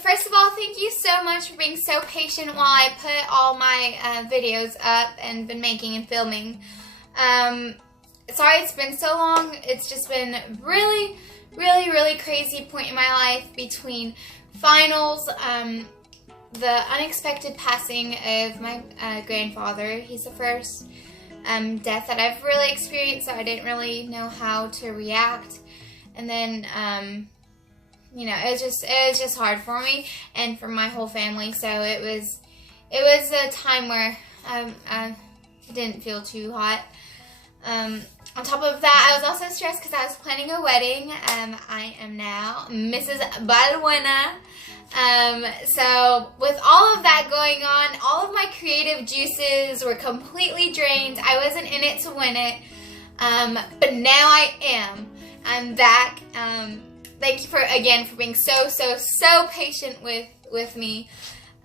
First of all, thank you so much for being so patient while I put all my videos up and been making and filming. Sorry it's been so long. It's just been really crazy point in my life between finals, the unexpected passing of my grandfather. He's the first death that I've really experienced, so I didn't really know how to react. And then, you know, it was just hard for me and for my whole family. So it was a time where I didn't feel too hot. On top of that, I was also stressed because I was planning a wedding. I am now Mrs. Balbuena. So with all of that going on, all of my creative juices were completely drained. I wasn't in it to win it, but now I am. I'm back. Thank you again for being so patient with me.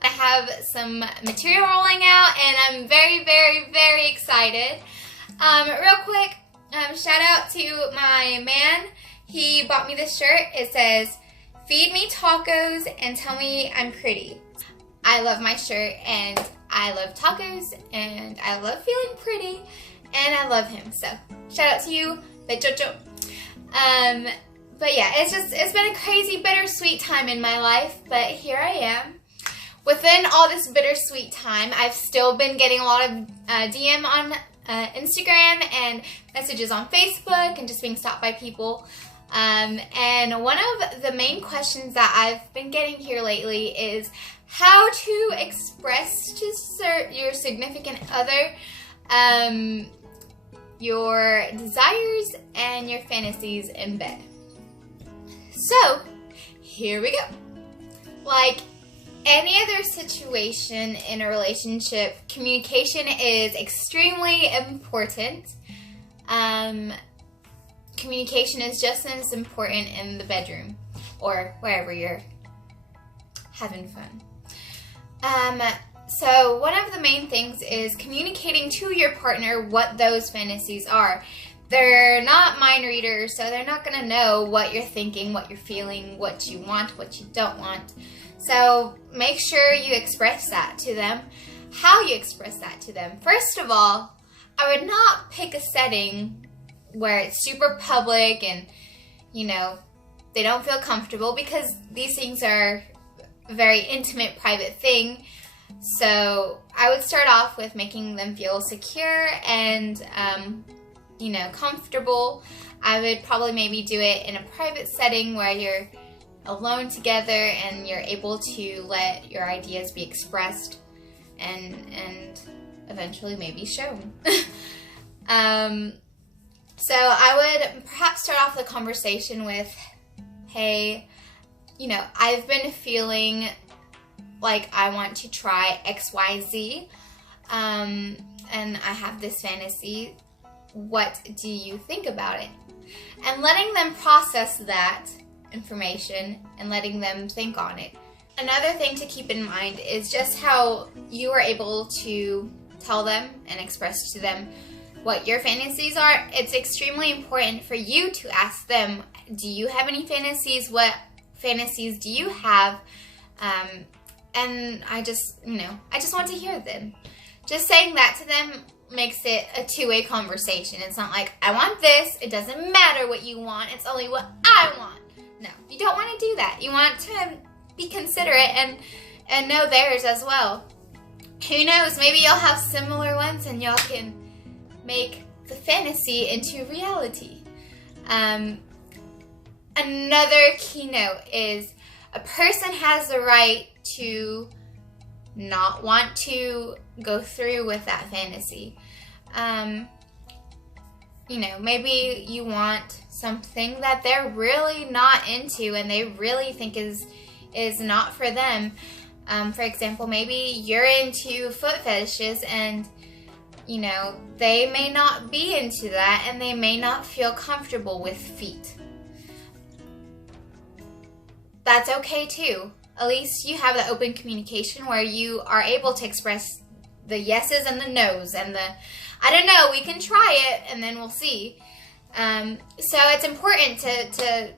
I have some material rolling out, and I'm very excited. Real quick, shout out to my man. He bought me this shirt. It says, "Feed me tacos and tell me I'm pretty." I love my shirt, and I love tacos, and I love feeling pretty, and I love him. So shout out to you, Bechocho. But yeah, it's been a crazy bittersweet time in my life, but here I am. Within all this bittersweet time, I've still been getting a lot of DM on Instagram and messages on Facebook and just being stopped by people. And one of the main questions that I've been getting here lately is how to express to your significant other your desires and your fantasies in bed. So, here we go. Like any other situation in a relationship, communication is extremely important. Communication is just as important in the bedroom or wherever you're having fun. So one of the main things is communicating to your partner what those fantasies are. They're not mind readers, so they're not going to know what you're thinking, what you're feeling, what you want, what you don't want. So make sure you express that to them. How you express that to them. First of all, I would not pick a setting where it's super public and, you know, they don't feel comfortable, because these things are a very intimate, private thing. So I would start off with making them feel secure and, you know, comfortable. I would probably maybe do it in a private setting where you're alone together and you're able to let your ideas be expressed and eventually maybe shown. So I would perhaps start off the conversation with, hey, you know, I've been feeling like I want to try XYZ, and I have this fantasy. What do you think about it? And letting them process that information and letting them think on it. Another thing to keep in mind is just how you are able to tell them and express to them what your fantasies are. It's extremely important for you to ask them, do you have any fantasies? What fantasies do you have? And I just want to hear them. Just saying that to them makes it a two-way conversation. It's not like, I want this, it doesn't matter what you want, it's only what I want. No, you don't want to do that. You want to be considerate and know theirs as well. Who knows, maybe you'll have similar ones and y'all can make the fantasy into reality. Another keynote is a person has the right to not want to go through with that fantasy. You know, maybe you want something that they're really not into and they really think is not for them. For example, maybe you're into foot fetishes and, you know, they may not be into that and they may not feel comfortable with feet. That's okay too. At least you have the open communication where you are able to express the yeses and the nos and the, I don't know, we can try it and then we'll see. So it's important to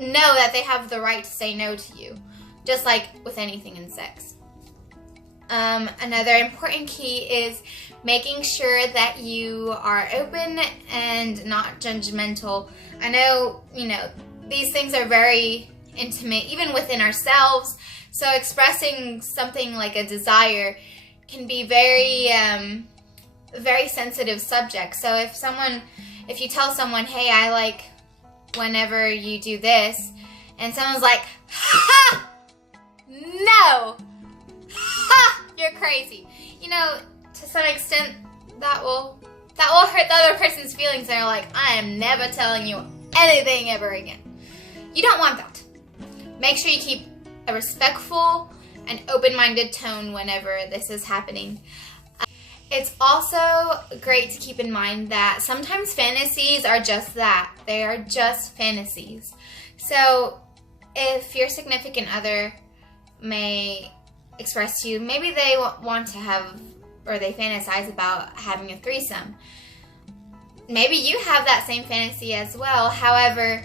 know that they have the right to say no to you. just like with anything in sex. Another important key is making sure that you are open and not judgmental. I know, these things are very intimate, even within ourselves. So expressing something like a desire can be very sensitive subject. So if you tell someone, hey, I like whenever you do this, and someone's like, ha, no, ha, you're crazy. To some extent, that will hurt the other person's feelings, and they're like, I am never telling you anything ever again. You don't want that. Make sure you keep a respectful and open-minded tone whenever this is happening. It's also great to keep in mind that sometimes fantasies are just that. They are just fantasies. So if your significant other may express to you, maybe they want to have, or they fantasize about having a threesome. Maybe you have that same fantasy as well. However,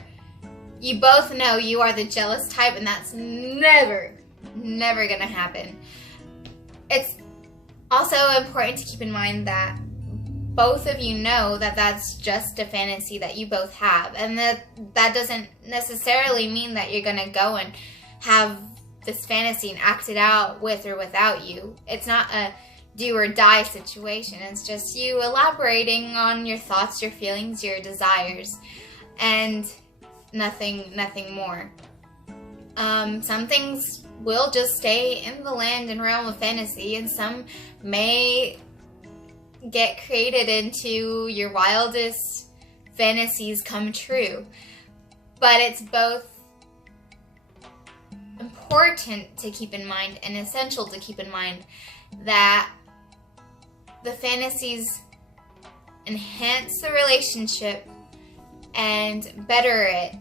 you both know you are the jealous type, and that's never gonna happen. It's also important to keep in mind that both of you know that that's just a fantasy that you both have, and that doesn't necessarily mean that you're gonna go and have this fantasy and act it out with or without you. It's not a do or die situation. It's just you elaborating on your thoughts, your feelings, your desires, and nothing more. Some things will just stay in the land and realm of fantasy, and some may get created into your wildest fantasies come true. But it's both important to keep in mind and essential to keep in mind that the fantasies enhance the relationship and better it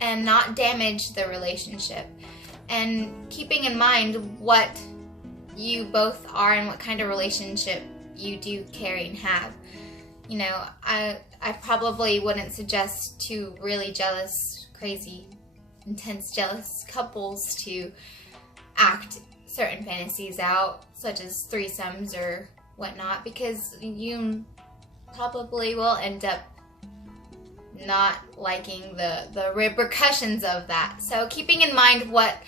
and not damage the relationship. And keeping in mind what you both are and what kind of relationship you do carry and have. I probably wouldn't suggest to really jealous, crazy, intense jealous couples to act certain fantasies out, such as threesomes or whatnot, because you probably will end up not liking the repercussions of that. So keeping in mind what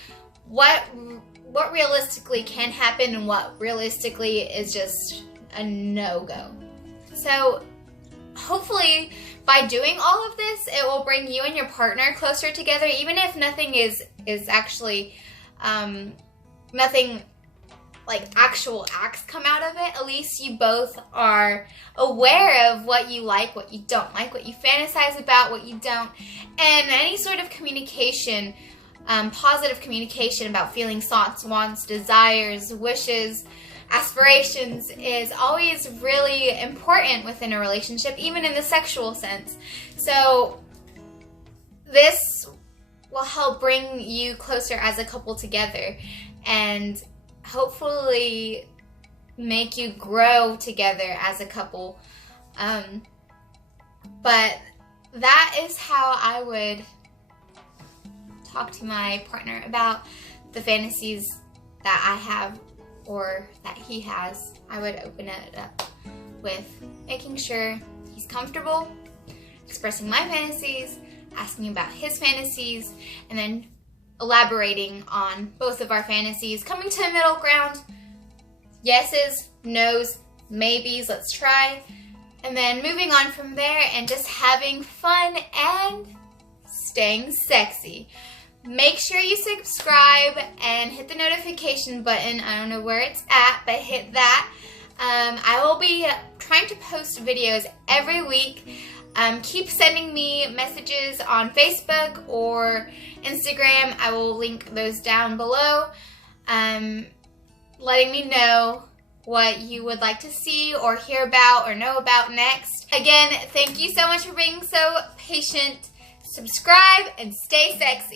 realistically can happen and what realistically is just a no-go. So hopefully by doing all of this, it will bring you and your partner closer together, even if nothing is actually nothing like actual acts come out of it. At least you both are aware of what you like, what you don't like, what you fantasize about, what you don't, and any sort of communication, positive communication about feelings, thoughts, wants, desires, wishes, aspirations is always really important within a relationship, even in the sexual sense. So this will help bring you closer as a couple together and hopefully make you grow together as a couple. But that is how I would talk to my partner about the fantasies that I have or that he has. I would open it up with making sure he's comfortable, expressing my fantasies, asking about his fantasies, and then elaborating on both of our fantasies, coming to a middle ground, yeses, nos, maybes, let's try, and then moving on from there and just having fun and staying sexy. Make sure you subscribe and hit the notification button. I don't know where it's at, but hit that. I will be trying to post videos every week. Keep sending me messages on Facebook or Instagram. I will link those down below. Letting me know what you would like to see or hear about or know about next. Again, thank you so much for being so patient. Subscribe and stay sexy.